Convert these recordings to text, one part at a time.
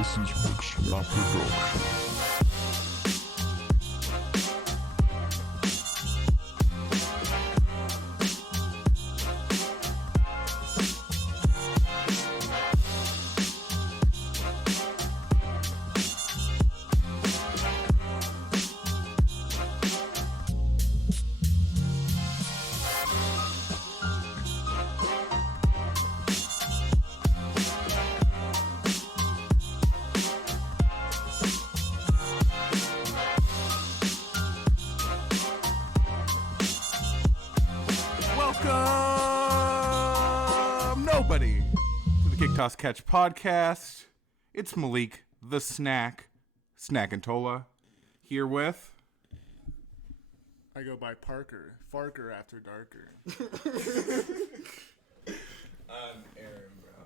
This is Mixla Production. Welcome, nobody, to the KickTossCatch podcast. It's Malik, the Snack and Tola, here with... I go by Parker. Farker after darker. I'm Aaron, bro.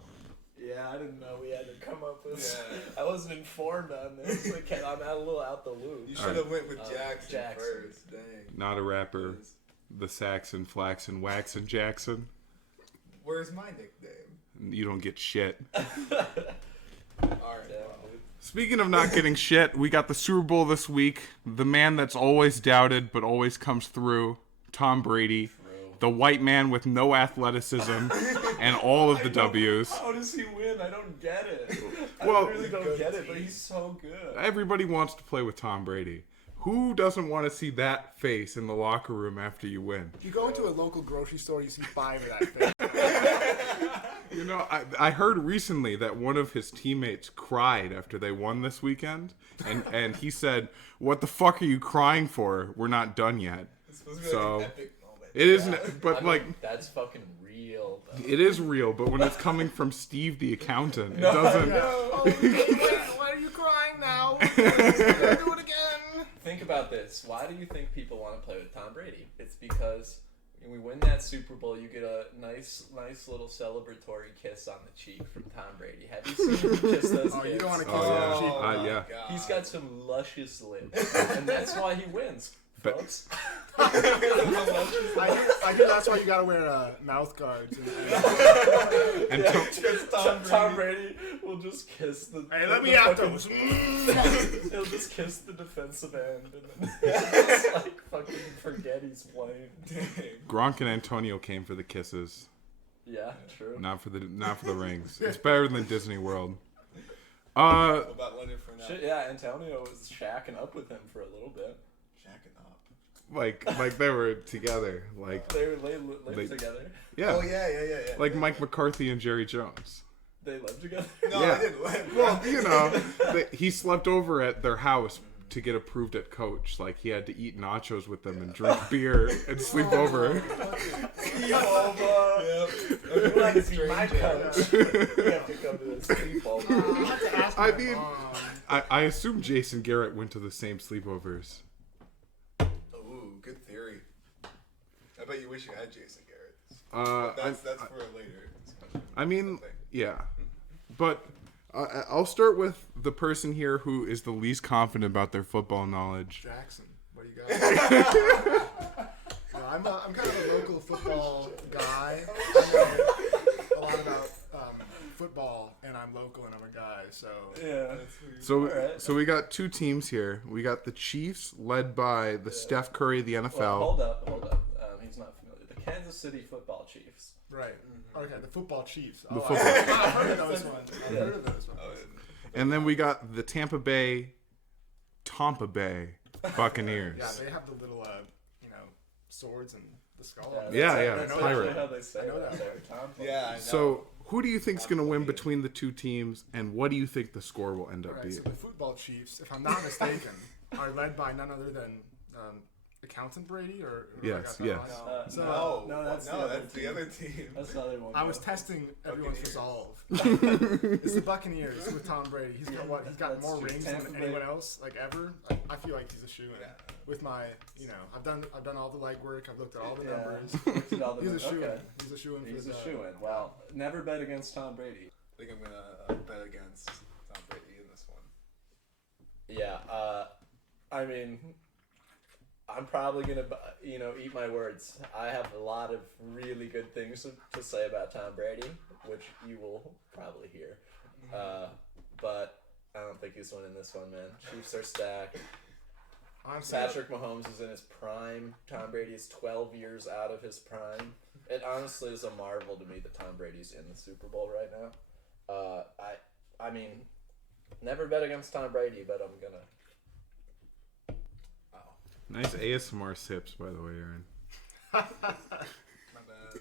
Yeah, I didn't know we had to come up with. Yeah. I wasn't informed on this. I'm a little out the loop. You should have went with Jackson first. Dang. Not a rapper. The Saxon, Flaxon, Waxon Jackson. Where's my nickname? You don't get shit. Alright, Speaking of not getting shit, we got the Super Bowl this week. The man that's always doubted but always comes through, Tom Brady. True. The white man with no athleticism and all of the W's. How does he win? I don't get it. Well, I really don't get it, but he's so good. Everybody wants to play with Tom Brady. Who doesn't want to see that face in the locker room after you win? You go into a local grocery store, you see 5 of that face. You know, I heard recently that one of his teammates cried after they won this weekend, and he said, "What the fuck are you crying for? We're not done yet." It's supposed to be like an epic moment. It isn't, but that's fucking real, though. it is real. But when it's coming from Steve the accountant, it doesn't. Why are you crying now? Do it again. Think about this. Why do you think people want to play with Tom Brady? It's because when we win that Super Bowl, you get a nice little celebratory kiss on the cheek from Tom Brady. Have you seen him kiss those kids? You don't want to kiss Oh, on the cheek. yeah. God. He's got some luscious lips, and that's why he wins, But- folks. I hear that's why you gotta wear mouth guards. And Tom Brady will just kiss the. Hey, let me out those. He'll just kiss the defensive end, and then just like fucking forget he's playing. Gronk and Antonio came for the kisses, Yeah, true. not for the rings. It's better than Disney World. What about Leonard Fournette? Shit, yeah, Antonio was shacking up with him for a little bit. Shacking up. Like they were together, like They lived together. yeah, Oh, yeah. like Mike McCarthy and Jerry Jones. They lived together. No, Yeah. I didn't live. Well, you know, he slept over at their house to get approved at coach. Like, he had to eat nachos with them and drink beer and sleep over. You want to see my coach? You have to come to this sleepover. I mean, I assume Jason Garrett went to the same sleepovers. Ooh, good theory. I bet you wish you had Jason Garrett. That's for a later discussion. I mean, yeah. But I'll start with the person here who is the least confident about their football knowledge. Jackson, what do you got? I'm kind of a local football guy. I know a lot about football, and I'm local, and I'm a guy. So Yeah. So we got two teams here. We got the Chiefs, led by the Steph Curry of the NFL. Well, hold up. He's not familiar. The Kansas City Football Chiefs. right. Okay, the football Chiefs. The Oh, football. I've heard of those ones. I've heard of those ones. And then we got the Tampa Bay Buccaneers. Yeah, they have the little, swords and the skull. Yeah, That's pirate. actually how they say I know that. that. There, Tom. Yeah, I know. So, who do you think's going to win between the two teams, and what do you think the score will end up Right, being? so the football Chiefs, if I'm not mistaken, are led by none other than Accountant Brady, or Yes, I got that yes. wrong? So, No, that's the other team. That's the other one. I was bro. testing everyone's resolve. It's the Buccaneers with Tom Brady. He's got what? He's got That's more true. rings Tampa than Bay. anyone else, like ever. I feel like he's a shoo-in. With my, I've done all the legwork. I've looked at all the numbers. Looked at all the He's a numbers. shoo-in. Okay. He's a shoo-in. He's for a the shoo-in. Well, never bet against Tom Brady. I think I'm gonna bet against Tom Brady in this one. Yeah, I mean, I'm probably gonna, eat my words. I have a lot of really good things to say about Tom Brady, which you will probably hear. But I don't think he's winning this one, man. Chiefs are stacked. Honestly, Patrick Mahomes is in his prime. Tom Brady is 12 years out of his prime. It honestly is a marvel to me that Tom Brady's in the Super Bowl right now. I mean, never bet against Tom Brady, but I'm gonna. Wow. Nice ASMR sips, by the way, Aaron. My bad.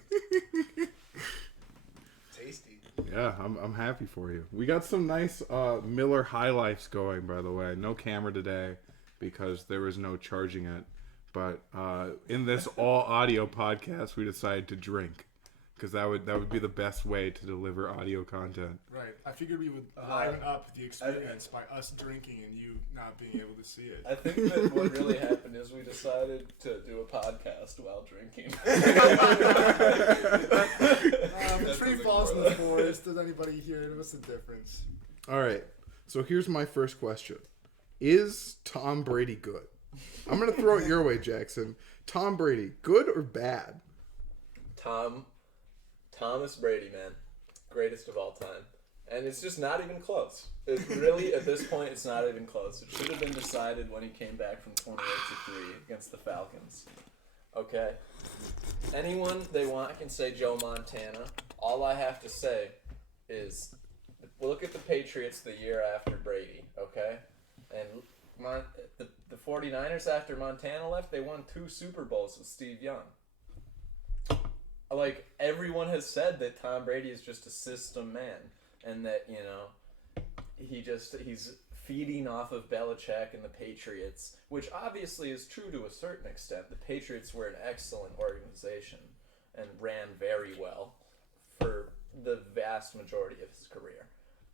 Tasty. Yeah, I'm happy for you. We got some nice Miller High Lifes going, by the way. No camera today because there was no charging it. But in this all audio podcast, we decided to drink because that would be the best way to deliver audio content. right. I figured we would liven up the experience by us drinking and you not being able to see it. I think that what really happened is we decided to do a podcast while drinking. The tree falls in the forest. Does anybody hear it? What's the difference? All right. So here's my first question: is Tom Brady good? I'm gonna throw it your way, Jackson. Tom Brady, good or bad? Thomas Brady, man, greatest of all time, and it's just not even close. It really, at this point, it's not even close. It should have been decided when he came back from 28-3 against the Falcons. Okay, anyone they want can say Joe Montana. All I have to say is, look at the Patriots the year after Brady. Okay, and the 49ers after Montana left, they won 2 Super Bowls with Steve Young. Like, everyone has said that Tom Brady is just a system man, and that, you know, he's feeding off of Belichick and the Patriots, which obviously is true to a certain extent. The Patriots were an excellent organization and ran very well for the vast majority of his career.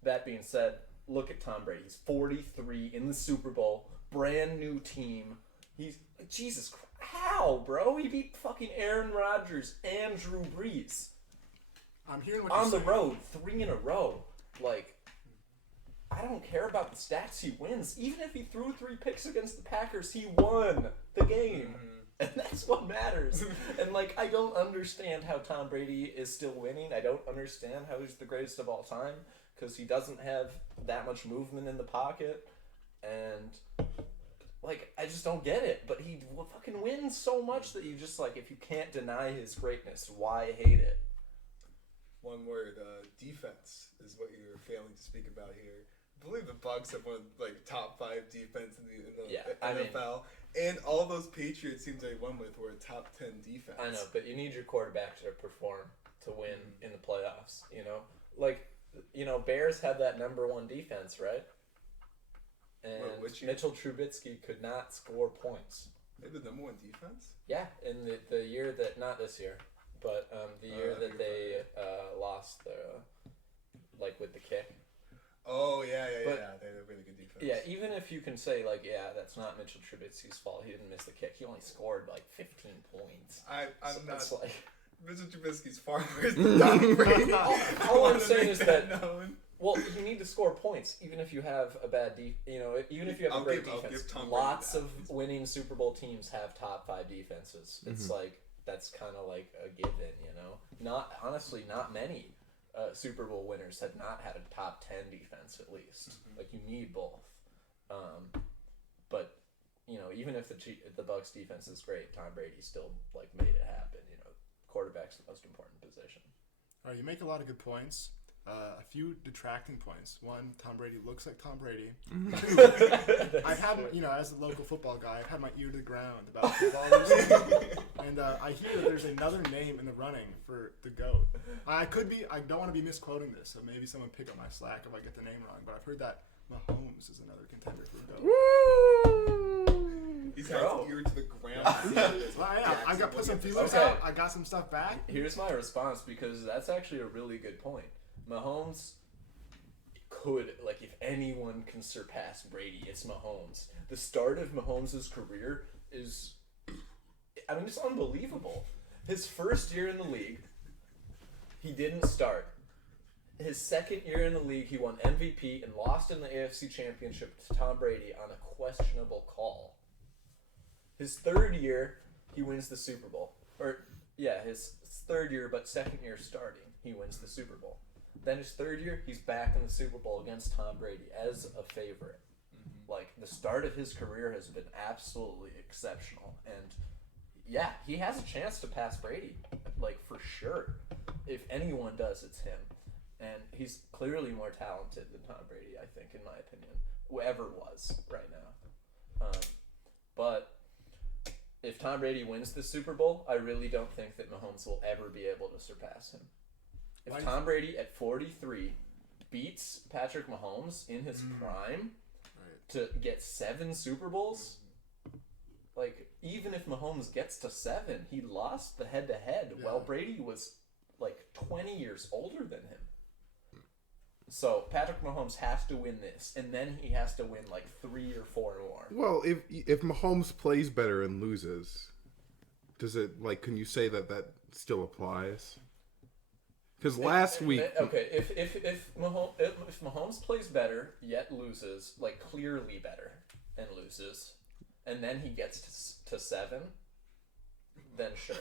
That being said, look at Tom Brady. He's 43 in the Super Bowl, brand new team. Jesus Christ. How, bro? He beat fucking Aaron Rodgers and Drew Brees. I'm hearing what on you're the saying. road, 3 in a row. Like, I don't care about the stats. He wins. Even if he threw 3 picks against the Packers, he won the game. And that's what matters. And, like, I don't understand how Tom Brady is still winning. I don't understand how he's the greatest of all time because he doesn't have that much movement in the pocket. And, like, I just don't get it. But he fucking wins so much that you just, like, if you can't deny his greatness, why hate it? One word, defense is what you're failing to speak about here. I believe the Bucs have one of, like, top 5 defense in the NFL. And all those Patriots teams they won with were a top 10 defense. I know, but you need your quarterback to perform to win in the playoffs, you know? Like, you know, Bears had that number 1 defense, right? And Mitchell Trubisky could not score points. They had the number 1 defense? Yeah, in the year that, not this year, but the year that they lost the, like, with the kick. Oh, yeah. They had a really good defense. Yeah, even if you can say, like, yeah, that's not Mitchell Trubisky's fault. He didn't miss the kick. He only scored, like, 15 points. I'm so not... It's like... Mitchell Trubisky's far worse than Tom Brady. All I'm saying is that... known. Well, you need to score points, even if you have a bad even if you have a great defense. Lots of winning Super Bowl teams have top 5 defenses. It's like, that's kind of like a given, you know? Not many Super Bowl winners have not had a top 10 defense at least. Like, you need both. But, you know, even if the Bucs defense is great, Tom Brady still, like, made it happen, you know? Quarterback's the most important position. All right, you make a lot of good points. A few detracting points. One, Tom Brady looks like Tom Brady. I've had, you know, as a local football guy, I've had my ear to the ground about football recently. And I hear that there's another name in the running for the GOAT. I don't want to be misquoting this, so maybe someone pick up my slack if I get the name wrong, but I've heard that Mahomes is another contender for GOAT. He's got his ear to the ground. Well, yeah, I got put some feelers out. I got some stuff back. Here's my response, because that's actually a really good point. Mahomes could, like, if anyone can surpass Brady, it's Mahomes. The start of Mahomes' career is, I mean, it's unbelievable. His first year in the league, he didn't start. His second year in the league, he won MVP and lost in the AFC Championship to Tom Brady on a questionable call. His third year, he wins the Super Bowl. His third year, but second year starting, he wins the Super Bowl. Then his third year, he's back in the Super Bowl against Tom Brady as a favorite. Like, the start of his career has been absolutely exceptional. And, yeah, he has a chance to pass Brady, like, for sure. If anyone does, it's him. And he's clearly more talented than Tom Brady, I think, in my opinion. Whoever was right now. But if Tom Brady wins the Super Bowl, I really don't think that Mahomes will ever be able to surpass him. If Tom Brady at 43 beats Patrick Mahomes in his prime to get 7 Super Bowls, like, even if Mahomes gets to 7, he lost the head-to-head while Brady was, like, 20 years older than him. So Patrick Mahomes has to win this, and then he has to win, like, 3 or 4 more. Well, if Mahomes plays better and loses, does it, like, can you say that still applies? Because last week... Okay, if Mahomes plays better, yet loses, like, clearly better, and loses, and then he gets to 7, then sure.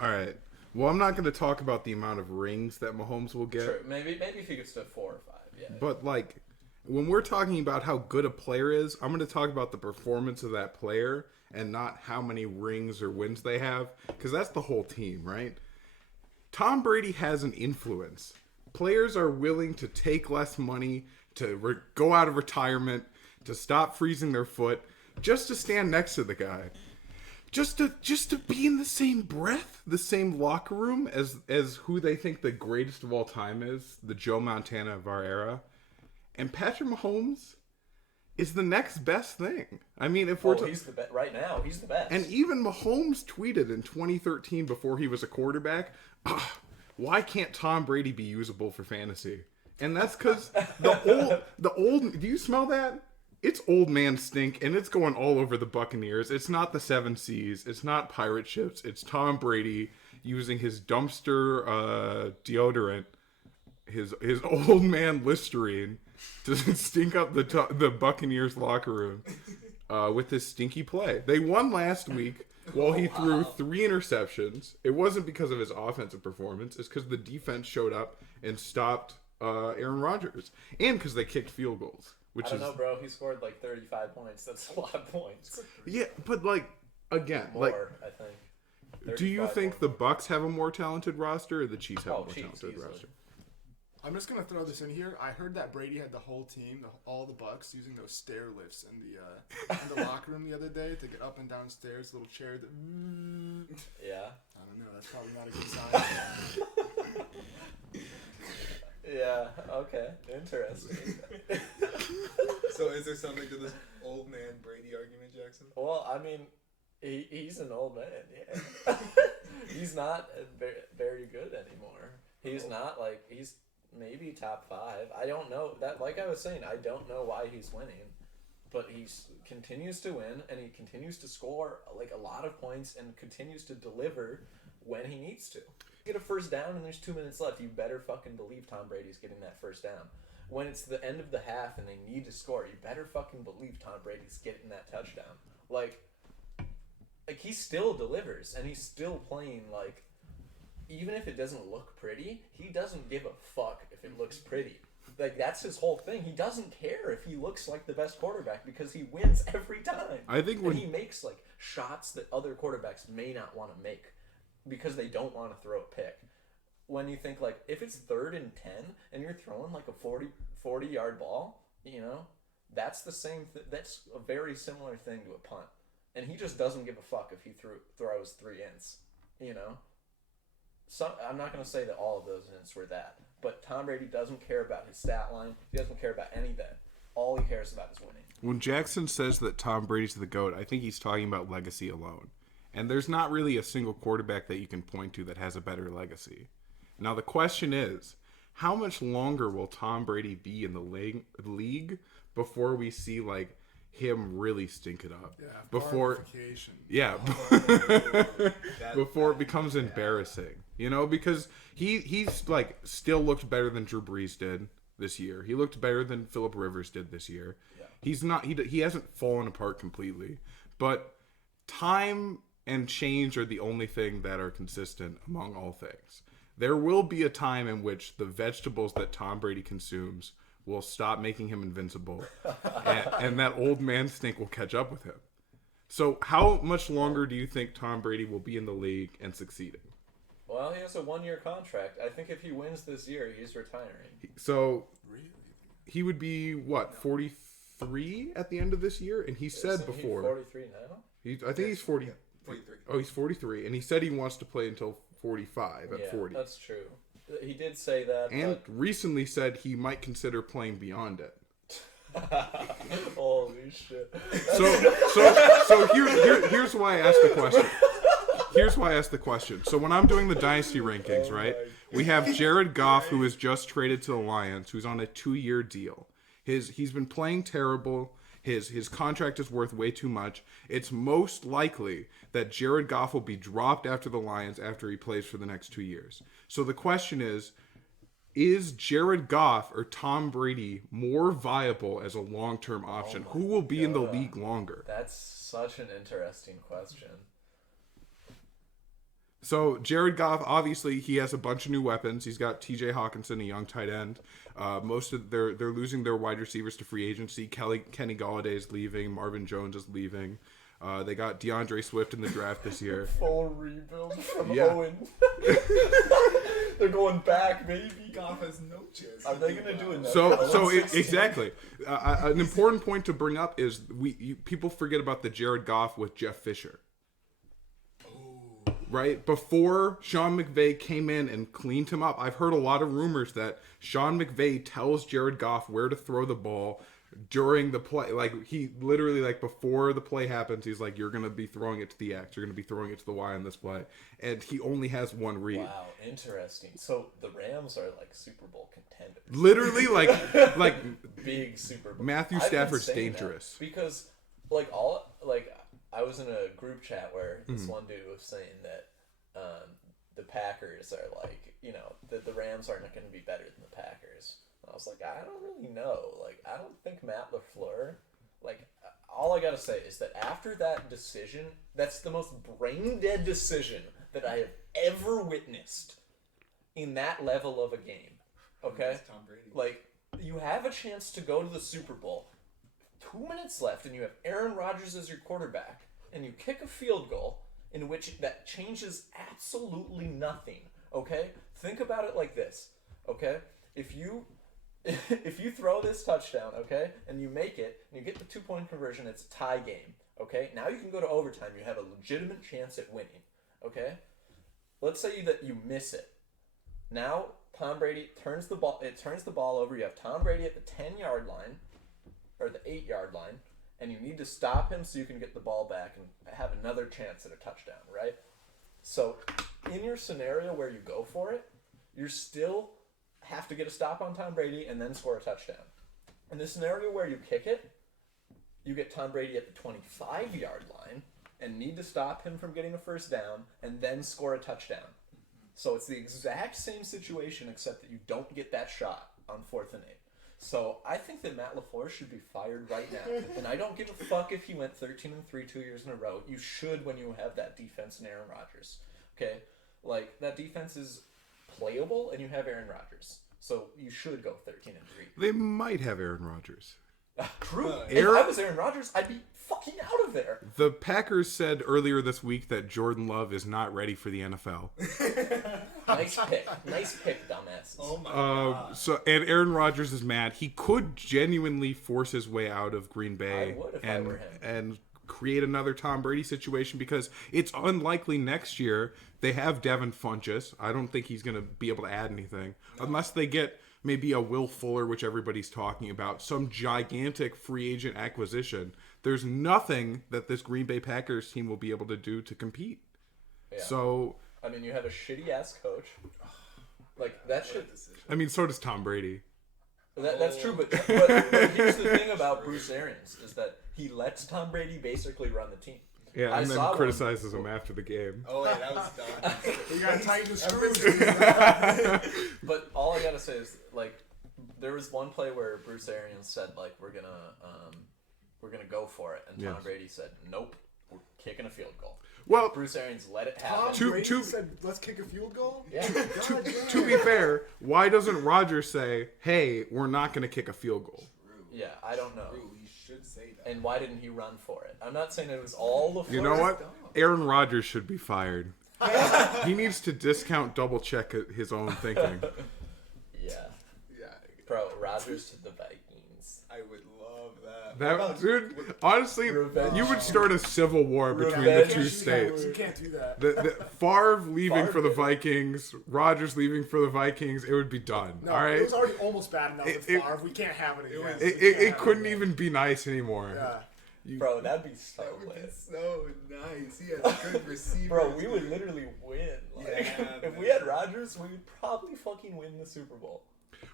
All right. Well, I'm not going to talk about the amount of rings that Mahomes will get. True. Maybe if he gets to 4 or 5, yeah. But, like, when we're talking about how good a player is, I'm going to talk about the performance of that player and not how many rings or wins they have, because that's the whole team, right? Tom Brady has an influence. Players are willing to take less money, to go out of retirement, to stop freezing their foot, just to stand next to the guy. Just to be in the same breath, the same locker room as who they think the greatest of all time is, the Joe Montana of our era. And Patrick Mahomes is the next best thing. I mean, if we're he's the best right now. He's the best. And even Mahomes tweeted in 2013 before he was a quarterback, why can't Tom Brady be usable for fantasy? And that's because the old. Do you smell that? It's old man stink, and it's going all over the Buccaneers. It's not the 7 Seas. It's not pirate ships. It's Tom Brady using his dumpster deodorant, his old man Listerine, to stink up the Buccaneers locker room with this stinky play. They won last week while he threw 3 interceptions. It wasn't because of his offensive performance. It's because the defense showed up and stopped Aaron Rodgers, and because they kicked field goals. I don't know, bro. He scored like 35 points. That's a lot of points. Yeah, but like again, more, like I think. Do you think the Bucks have a more talented roster, or the Chiefs have a more talented easily. roster? I'm just gonna throw this in here. I heard that Brady had the whole team, all the Bucks, using those stair lifts in the locker room the other day to get up and down stairs. Little chair that. Yeah. I don't know. That's probably not a good sign. Yeah, okay. Interesting. So is there something to this old man Brady argument, Jackson? Well, I mean, he's an old man, yeah. He's not very good anymore. He's not, like, he's maybe top 5. I don't know. That, like I was saying, I don't know why he's winning. But he continues to win, and he continues to score, like, a lot of points and continues to deliver when he needs to. Get a first down and there's 2 minutes left, you better fucking believe Tom Brady's getting that first down. When it's the end of the half and they need to score, you better fucking believe Tom Brady's getting that touchdown. Like he still delivers, and he's still playing, like, even if it doesn't look pretty, he doesn't give a fuck if it looks pretty. Like, that's his whole thing. He doesn't care if he looks like the best quarterback because he wins every time. I think and he makes, like, shots that other quarterbacks may not want to make because they don't want to throw a pick. When you think, like, if it's 3rd and 10 and you're throwing, like, a 40-yard ball, you know, that's the same that's a very similar thing to a punt. And he just doesn't give a fuck if he throws 3 ints, you know? I'm not going to say that all of those ints were that, but Tom Brady doesn't care about his stat line. He doesn't care about any of that. All he cares about is winning. When Jackson says that Tom Brady's the GOAT, I think he's talking about legacy alone. And there's not really a single quarterback that you can point to that has a better legacy. Now the question is, how much longer will Tom Brady be in the league before we see, like, him really stink it up? Yeah, before it becomes embarrassing, you know, because he's like still looked better than Drew Brees did this year. He looked better than Phillip Rivers did this year. Yeah. He's not he hasn't fallen apart completely, but time and change are the only thing that are consistent among all things. there will be a time in which the vegetables that Tom Brady consumes will stop making him invincible, and that old man stink will catch up with him. So how much longer do you think Tom Brady will be in the league and succeeding? Well, he has a 1-year contract. I think if he wins this year, he's retiring. So he would be, what, 43 at the end of this year? And he said Isn't before... he 43 now? I think he's 40. 43. Oh, he's 43. And he said he wants to play until 45 at 40. That's true. He did say that. And recently said he might consider playing beyond it. Holy shit. So here's why I asked the question. Here's why I asked the question. So when I'm doing the dynasty rankings, right, we have Jared Goff, who was just traded to the Lions, who's on a 2-year deal. He's been playing terrible. His contract is worth way too much. It's most likely that Jared Goff will be dropped after the Lions after he plays for the next 2 years. So the question is Jared Goff or Tom Brady more viable as a long-term option? Who will be in the league longer? That's such an interesting question. So Jared Goff, obviously, he has a bunch of new weapons. He's got T.J. Hawkinson, a young tight end. They're losing their wide receivers to free agency. Kenny Golladay is leaving. Marvin Jones is leaving. They got DeAndre Swift in the draft this year. Full rebuild from Yeah. Owen. They're going back, baby. Goff has no chance. Are they going to do another? So 16? exactly. An important point to bring up is people forget about the Jared Goff with Jeff Fisher. Right? Before Sean McVay came in and cleaned him up, I've heard a lot of rumors that Sean McVay tells Jared Goff where to throw the ball during the play. Like, he literally, like, before the play happens, he's like, you're going to be throwing it to the X. You're going to be throwing it to the Y on this play. And he only has one read. Wow, interesting. So the Rams are like Super Bowl contenders. Literally, like Big Super Bowl. Matthew I've been Stafford's saying dangerous. that because, I was in a group chat where this one dude was saying that the Packers are that the Rams aren't going to be better than the Packers. And I was like, I don't really know. Like, I don't think Matt LaFleur, all I got to say is that after that decision, that's the most brain-dead decision that I have ever witnessed in that level of a game. Okay? Tom Brady. Like, you have a chance to go to the Super Bowl. 2 minutes left, and you have Aaron Rodgers as your quarterback, and you kick a field goal in which that changes absolutely nothing. Okay? Think about it like this. Okay? If you throw this touchdown, okay, and you make it, and you get the 2-point conversion, it's a tie game. Okay? Now you can go to overtime. You have a legitimate chance at winning. Okay? Let's say that you miss it. Now Tom Brady turns the ball over. You have Tom Brady at the 10-yard line or the 8-yard line, and you need to stop him so you can get the ball back and have another chance at a touchdown, right? So in your scenario where you go for it, you still have to get a stop on Tom Brady and then score a touchdown. In the scenario where you kick it, you get Tom Brady at the 25-yard line and need to stop him from getting a first down and then score a touchdown. So it's the exact same situation except that you don't get that shot on 4th and 8. So I think that Matt LaFleur should be fired right now. And I don't give a fuck if he went 13-3 2 years in a row. You should when you have that defense and Aaron Rodgers. Okay? Like, that defense is playable and you have Aaron Rodgers. So you should go 13-3. They might have Aaron Rodgers. True. If I was Aaron Rodgers, I'd be fucking out of there. The Packers said earlier this week that Jordan Love is not ready for the NFL. Nice pick, dumbasses. Oh my god. And Aaron Rodgers is mad. He could genuinely force his way out of Green Bay I would if I were him. and create another Tom Brady situation because it's unlikely next year they have Devin Funchess. I don't think he's going to be able to add anything unless they get maybe a Will Fuller, which everybody's talking about, some gigantic free agent acquisition. There's nothing that this Green Bay Packers team will be able to do to compete. Yeah. So, I mean, you have a shitty-ass coach. Like, that shit... I mean, so does Tom Brady. That's true, but here's the thing about Bruce Arians, is that he lets Tom Brady basically run the team. Yeah, and then criticizes him after the game. Oh, wait, that was dumb. We gotta tighten the screws. But all I gotta say is, like, there was one play where Bruce Arians said, like, we're gonna go for it, and Tom Brady said, nope, we're kicking a field goal. Well, Bruce Arians let it Tom happen. Brady said, "Let's kick a field goal." Yeah. to be fair, why doesn't Rodgers say, "Hey, we're not going to kick a field goal"? Yeah, I don't know. True, he should say that. And why didn't he run for it? I'm not saying it was all the. You know what? Aaron Rodgers should be fired. He needs to double check his own thinking. Yeah, Yeah, bro. Rodgers to the Vikings. I would love that. That dude, honestly, Revenge. you would start a civil war between Revenge. the two states. You can't do that. The Favre leaving Favre for the did it. Vikings, Rodgers leaving for the Vikings, it would be done. No, all right, it was already almost bad enough with It- Favre. We can't have it again. it couldn't even be nice anymore. Yeah. Bro, that'd be so That would be lit. so nice. He has good receivers. Bro, we would literally win. Like, Yeah, if we man. had Rodgers, we would probably fucking win the Super Bowl.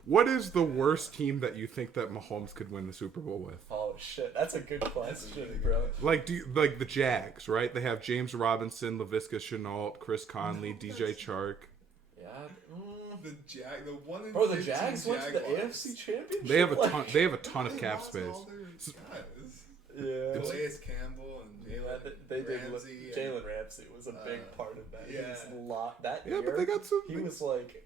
What is the worst team that you think that Mahomes could win the Super Bowl with? Oh shit, that's a good question, really good bro. question. Like the Jags, right? They have James Robinson, Laviska Shenault, Chris Conley, DJ Chark. Yeah. The one in Bro, the 15 Jags went to the Jaguars. AFC Championship. They have a Like- ton. They have a ton of They cap lost space. all their guys. Yeah. Calais Campbell and Yeah, Jalen they did. Ramsey. and- Jalen Ramsey was a big part of that. yeah. He was that Yeah, year. but they got some. He was like,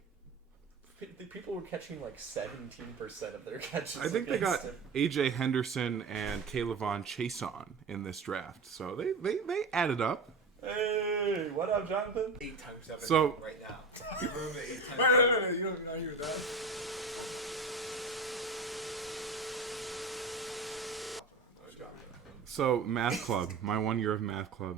people were catching like 17% of their catches. I think they against got him. AJ Henderson and Kaylavon Chason in this draft, so they added up. Hey, what up, Jonathan? 8 times 7 So- right now. Give him the 8 times No, 7. you don't know you that. So math club, my 1 year of math club,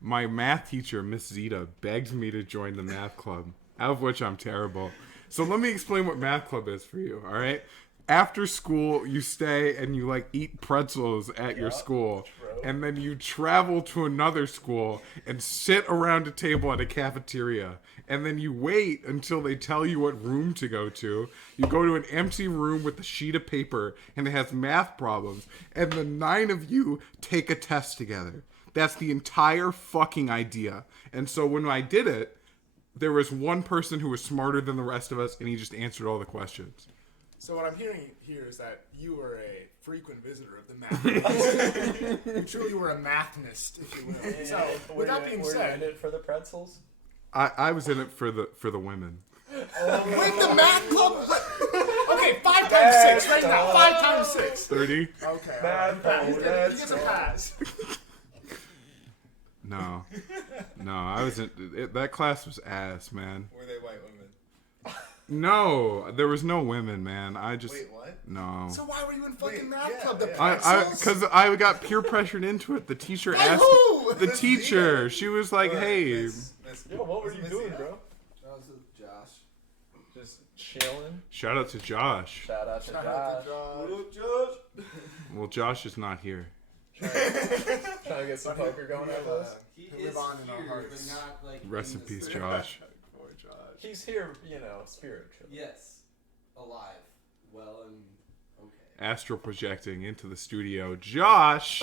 my math teacher Miss Zita begged me to join the math club, out of which I'm terrible. So let me explain what math club is for you. All right. After school, you stay and you like eat pretzels at your school, bro. and then you travel to another school and sit around a table at a cafeteria, and then you wait until they tell you what room to go to. You go to an empty room with a sheet of paper, and it has math problems, and the 9 of you take a test together. That's the entire fucking idea. And so when I did it, there was one person who was smarter than the rest of us, and he just answered all the questions. So what I'm hearing here is that you were a frequent visitor of the math. You truly were a mathnist, if you will. So with that being were you in said, it for the pretzels? I was in it for the women. with the math club. Okay, 5 times 6 right now. 5 times 6. 30? Okay. all Math right. club, He let's gets a go. pass. No, I wasn't. That class was ass, man. Were they white women? No, there was no women, man. I just Wait, what? no. So why were you in fucking Wait, math yeah, club? The yeah. pretzels? Because I got peer pressured into it. The teacher By asked who? the teacher. She was like, Or "Hey, Miss- Yo, what were was you Miss doing, Zita? bro? That was with Josh. Just chilling. shout out to Josh." Shout out to Shout out to Josh. Josh. Well, Josh is not here. Trying to get some But poker going after this. He He'll live is on in our here, hearts. but not like Rest in this peace, room. Josh. Poor Josh. He's here, spiritually. Yes, alive, well and okay. Astral projecting into the studio. Josh.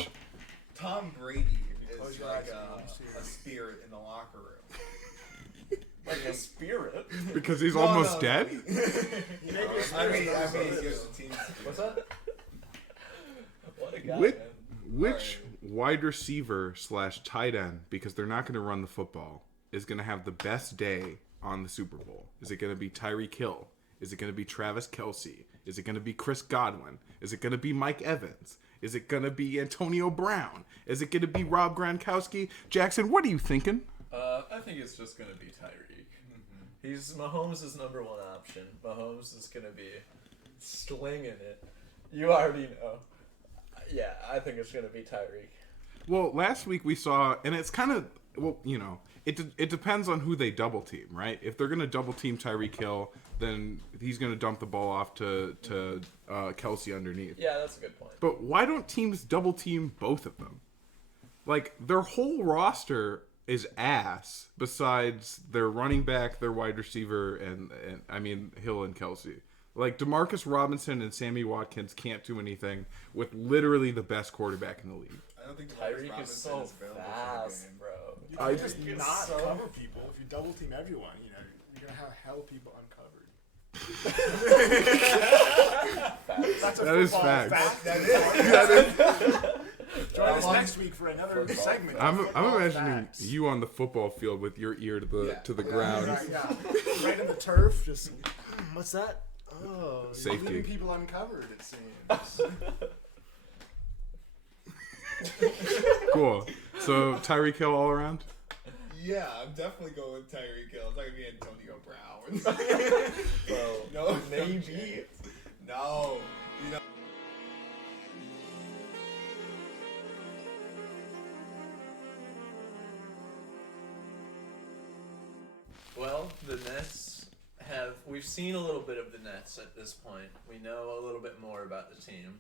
Tom Brady Close is your like eyes and watch a series. spirit in the locker room. Like a spirit. Because he's No, almost no, dead. I mean, here's the team. What's that? What a guy, Which, man. which wide receiver / tight end, because they're not going to run the football, is going to have the best day on the Super Bowl? Is it going to be Tyreek Hill? Is it going to be Travis Kelce? Is it going to be Chris Godwin? Is it going to be Mike Evans? Is it going to be Antonio Brown? Is it going to be Rob Gronkowski? Jackson, what are you thinking? I think it's just gonna be Tyreek. Mahomes' is number 1 option. Mahomes is gonna be slinging it. You already know. Yeah, I think it's gonna be Tyreek. Well, last week we saw, and it's kind of, well, it depends on who they double team, right? If they're going to double team Tyreek Hill, then he's going to dump the ball off to Kelce underneath. Yeah, that's a good point. But why don't teams double team both of them? Like, their whole roster is ass besides their running back, their wide receiver, and I mean, Hill and Kelce. Like, Demarcus Robinson and Sammy Watkins can't do anything with literally the best quarterback in the league. I don't think Tyreek is so available for the fast, game. bro. You I can just think it's not so- cover people. If you double team everyone, you're gonna have hell people uncovered. Facts. That's a That is football facts. fact. That is. Join us next week for another segment. I'm Football imagining facts. you on the football field with your ear to the ground. Right in the turf. Just what's that? Oh, Safety. leaving people uncovered. It seems. Cool. So Tyreek Hill all around. Yeah, I'm definitely going with Tyreek Hill. It's not gonna be Antonio Brown. Bro, No, maybe. No, you know. Well, the Nets have. We've seen a little bit of the Nets at this point. We know a little bit more about the team.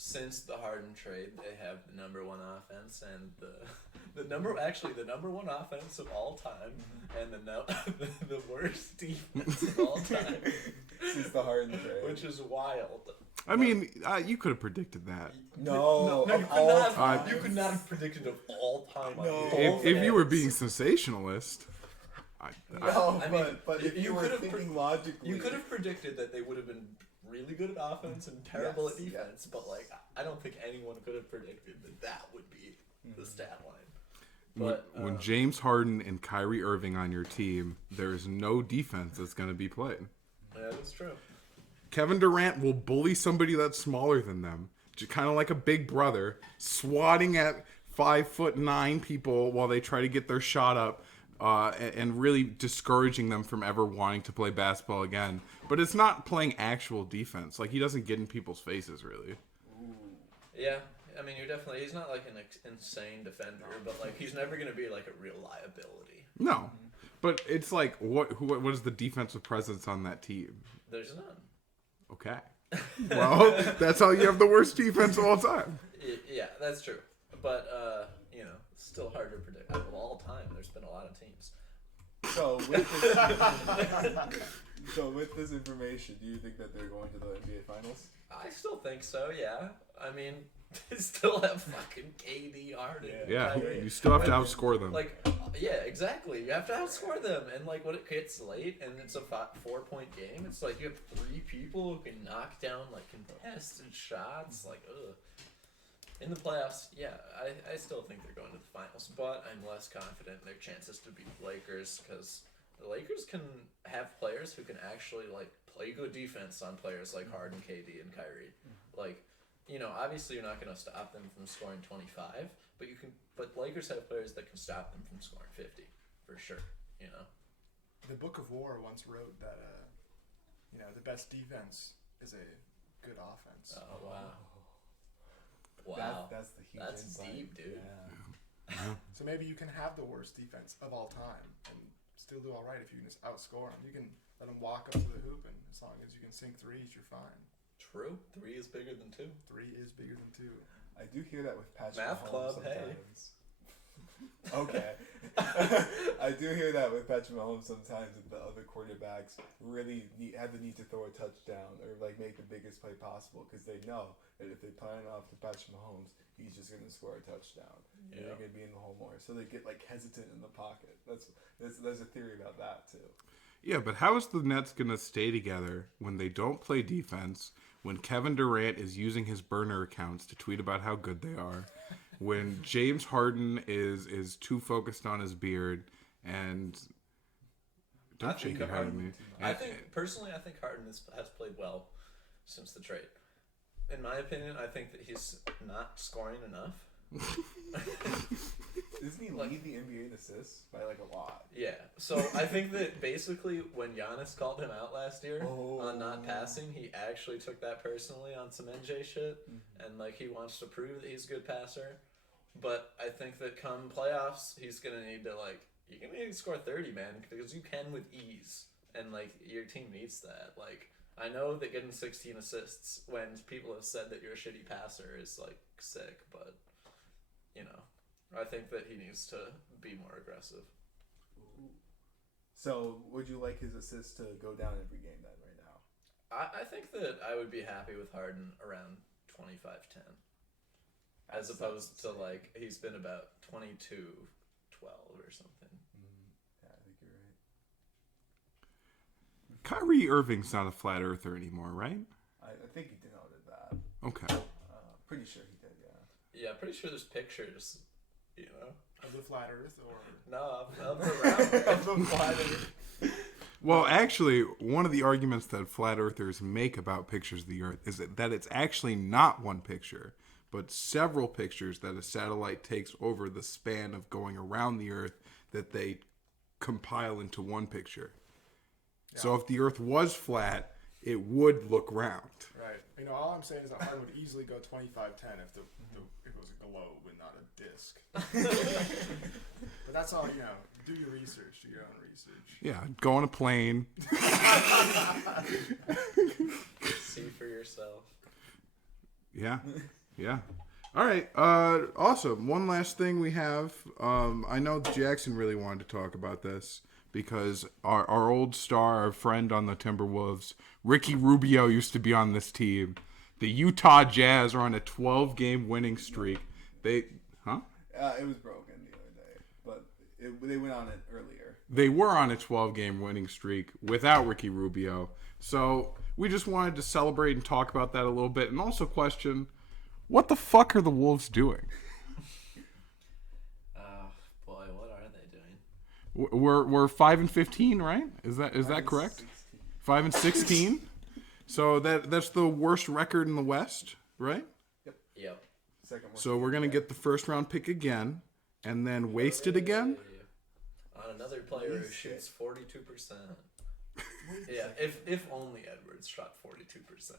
Since the Harden trade, they have the number one offense and the number one offense of all time, and the worst defense of all time. Since the Harden trade, Which is wild. I mean, you could have predicted that. No, You could not have predicted of all time. No. If you were being sensationalist, no, I mean, but if you were could have thinking logically, you could have predicted that they would have been really good at offense and terrible at defense, but like I don't think anyone could have predicted that would be the stat line. But when James Harden and Kyrie Irving on your team, there is no defense that's going to be played. yeah, that's true. Kevin Durant will bully somebody that's smaller than them, kind of like a big brother, swatting at 5'9" people while they try to get their shot up. And really discouraging them from ever wanting to play basketball again. But it's not playing actual defense. Like, he doesn't get in people's faces, really. Yeah, I mean, he's not like an insane defender, but like he's never going to be like a real liability. No. But it's like, what is the defensive presence on that team? There's none. Okay. Well, that's how you have the worst defense of all time. Yeah, that's true. But, it's still hard to predict. Of all time, there's been a lot of teams. So with this information, do you think that they're going to the NBA Finals? I still think so, yeah. I mean, they still have fucking KD, Harden. Yeah, Kyrie. you still have to outscore them. Like, yeah, exactly. You have to outscore them. And, like, when it gets late and it's a 4-point game, it's like you have 3 people who can knock down, like, contested shots. Like, ugh. In the playoffs, yeah, I still think they're going to the finals, but I'm less confident in their chances to beat the Lakers because the Lakers can have players who can actually like play good defense on players like Harden, KD, and Kyrie. Like, obviously you're not going to stop them from scoring 25, but you can. But Lakers have players that can stop them from scoring 50 for sure. The Book of War once wrote that the best defense is a good offense. Oh wow. Wow, That's the huge that's insight. deep, dude. Yeah. So maybe you can have the worst defense of all time and still do all right if you can just outscore them. You can let them walk up to the hoop, and as long as you can sink threes, you're fine. True. 3 is bigger than 2. 3 is bigger than 2. I do hear that with Patrick Math Mahomes club, hey. sometimes. Okay. I do hear that with Patrick Mahomes sometimes that the other quarterbacks really have the need to throw a touchdown or like make the biggest play possible because they know that if they plan off to Patrick Mahomes, he's just going to score a touchdown. And they're going to be in the hole more. So they get like hesitant in the pocket. There's a theory about that too. Yeah, but how is the Nets going to stay together when they don't play defense, when Kevin Durant is using his burner accounts to tweet about how good they are, when James Harden is too focused on his beard, and don't shake your head at me. I think Harden has played well since the trade. In my opinion, I think that he's not scoring enough. Doesn't he lead the NBA in assists by like a lot? Yeah. So I think that basically when Giannis called him out last year on not passing, he actually took that personally on some NJ shit, and like he wants to prove that he's a good passer. But I think that come playoffs, he's gonna need to you're gonna need to score 30, man, because you can with ease, and like your team needs that. Like I know that getting 16 assists when people have said that you're a shitty passer is like sick, but I think that he needs to be more aggressive. So would you like his assists to go down every game then right now? I think that I would be happy with Harden around 25-10. As opposed to he's been about 22-12 or something. Yeah, I think you're right. Kyrie Irving's not a flat earther anymore, right? I think he denoted that. Okay. Pretty sure he did, yeah. Yeah, I'm pretty sure there's pictures, you know. Of the flat Earth, or No, of the round, of the flat Earth. Well, actually, one of the arguments that flat earthers make about pictures of the Earth is that it's actually not one picture, but several pictures that a satellite takes over the span of going around the Earth that they compile into one picture. Yeah. So if the Earth was flat, it would look round. Right. You know, all I'm saying is that Harden would easily go 25-10 if it was a globe and not a disc. But that's all, you know. Do your research. Do your own research. Yeah, go on a plane. See for yourself. Yeah. All right. Awesome. One last thing we have. I know Jackson really wanted to talk about this because our old star, our friend on the Timberwolves, Ricky Rubio, used to be on this team. The Utah Jazz are on a 12-game winning streak. It was broken the other day, but they went on it earlier. They were on a 12-game winning streak without Ricky Rubio. So we just wanted to celebrate and talk about that a little bit, and also question, what the fuck are the Wolves doing? Boy, what are they doing? We're 5-15, right? Is that correct? 5-16. So that's the worst record in the West, right? Yep. Second one. So we're gonna get the first round pick again, and then waste it again. On another player who shoots 42%. Yeah, if only Edwards shot 42%.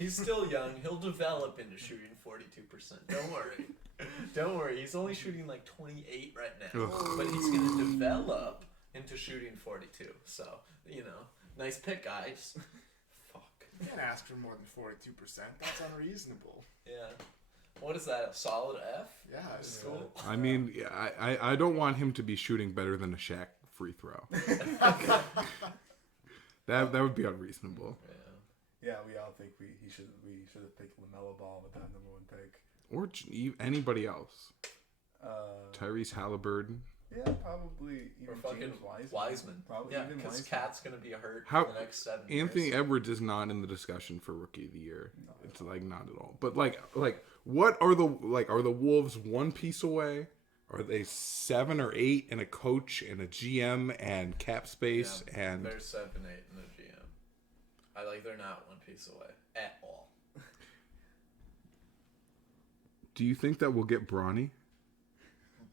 He's still young. He'll develop into shooting 42%. Don't worry. He's only shooting like 28 right now. Ugh. But he's going to develop into shooting 42. So, you know, nice pick, guys. Fuck. You can't ask for more than 42%. That's unreasonable. Yeah. What is that, a solid F? Yeah, it's Cool. I mean, I don't want him to be shooting better than a Shaq free throw. That would be unreasonable. Yeah, we all think we should have picked LaMelo Ball with that number 1 pick. Or anybody else. Tyrese Halliburton. Yeah, probably even Or fucking James Wiseman. Probably Yeah, even because Wiseman. Cat's going to be hurt for the next 7 years. Anthony Edwards is not in the discussion for Rookie of the Year. It's like not at all. But like what are the Wolves one piece away? Are they 7 or 8 and a coach and a GM and cap space and they're 7, 8 and a GM. They're not one piece away at all. do you think that we'll get Bronny?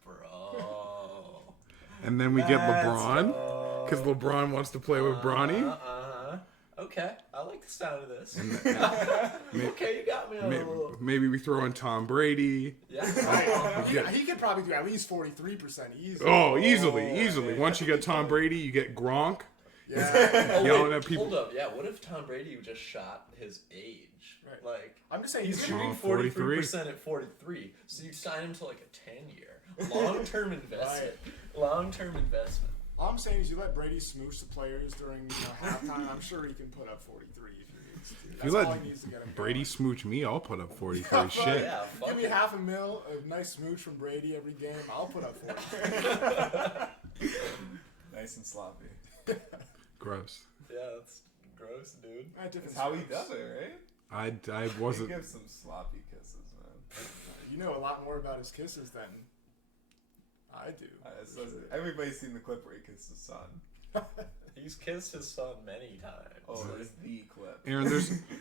Bro. And then we get LeBron? Because LeBron wants to play with Bronny? Okay, I like the sound of this. Okay, you got me on a little... Maybe we throw in Tom Brady. Yeah. He could probably do at least 43% easy. Oh, easily. Once you get Tom Brady, you get Gronk. Yeah. Yelling at people. Hold up, yeah. What if Tom Brady just shot his age? Right. Like, I'm just saying he's shooting 43% at 43. So you sign him to like a 10-year long-term investment. Long-term investment. All I'm saying is you let Brady smooch the players during halftime. I'm sure he can put up 43 if he needs to. That's If you all let he needs to get him Brady going. smooch me, I'll put up 43. Shit. Yeah, fuck Give me it. $500,000, a nice smooch from Brady every game. I'll put up 43. Nice and sloppy. Gross. Yeah, that's gross, dude. That's how he does it, right? I He wasn't. gives some sloppy kisses, man. You know a lot more about his kisses than I do. Everybody's seen the clip where he kissed his son. He's kissed his son many times. Oh, it's the clip. Aaron,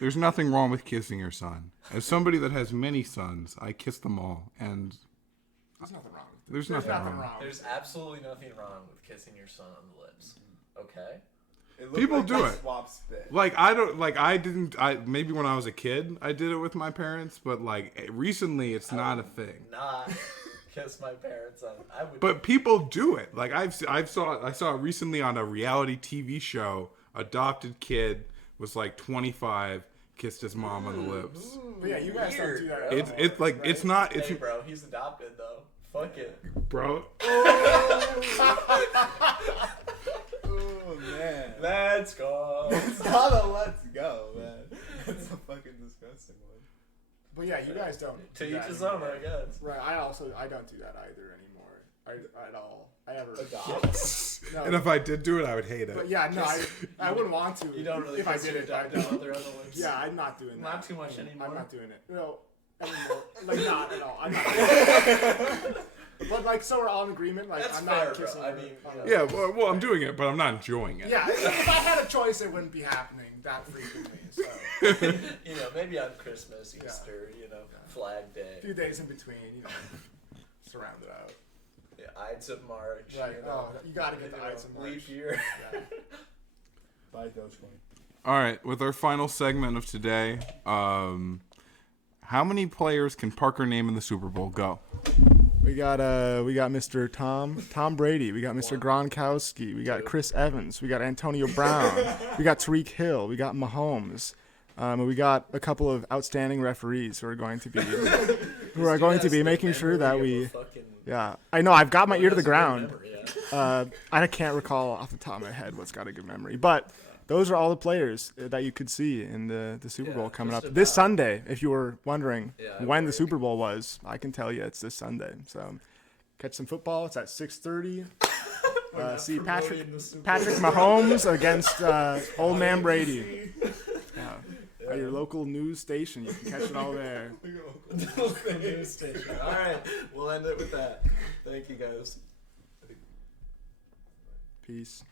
there's nothing wrong with kissing your son. As somebody that has many sons, I kiss them all, and There's nothing wrong with it. there's nothing wrong. There's absolutely nothing wrong with kissing your son on the lips. Okay? It looked People like do they it. swap spit. Maybe when I was a kid, I did it with my parents, but like recently, it's not a thing. Not kiss my parents on. I would. But people do it. Like I saw it recently on a reality TV show. Adopted kid was like 25, kissed his mom on the lips. But yeah, you guys don't do that. It's anymore, like right? it's not. Hey, It's bro, he's adopted though. Fuck it. bro. Oh, man. Let's go. It's not a let's go, man. It's a fucking disgusting one. But yeah, you guys don't. To do each that his own, anymore. I guess. Right. I don't do that either anymore. At all. I ever. No. And if I did do it, I would hate But it. yeah, no, I wouldn't want to. You don't really if I kiss did your it. adopted mother on the lips. Yeah, I'm not doing that. Not too much anymore. I'm not doing it. No, anymore. Like, not at all. I'm not. But, like, so we're all in agreement. Like, That's I'm fair, not kissing bro. I her. mean, Yeah, well, I'm doing it, but I'm not enjoying it. Yeah, if I had a choice, it wouldn't be happening that frequently. So, maybe on Christmas, Easter, Flag Day. a few days in between, surround it out. Yeah, Ides of March. Right. You gotta get the Ides of March. Leap year. Yeah. Bye, Dogecoin. All right, with our final segment of today, how many players can Parker name in the Super Bowl? Go. We got Mr. Tom Brady. We got Mr. Gronkowski. We got Chris Evans. We got Antonio Brown. We got Tariq Hill. We got Mahomes. And we got a couple of outstanding referees who are going to be making sure that we. Yeah, I know. I've got my ear to the ground. I can't recall off the top of my head what's got a good memory, but those are all the players that you could see in the Super Bowl coming up this Sunday. If you were wondering when the Super Bowl was, I can tell you it's this Sunday. So catch some football. It's at 6:30. See Patrick Mahomes against old man Brady. Yeah. At your local news station, you can catch it all there. Local news station. All right, we'll end it with that. Thank you, guys. Peace.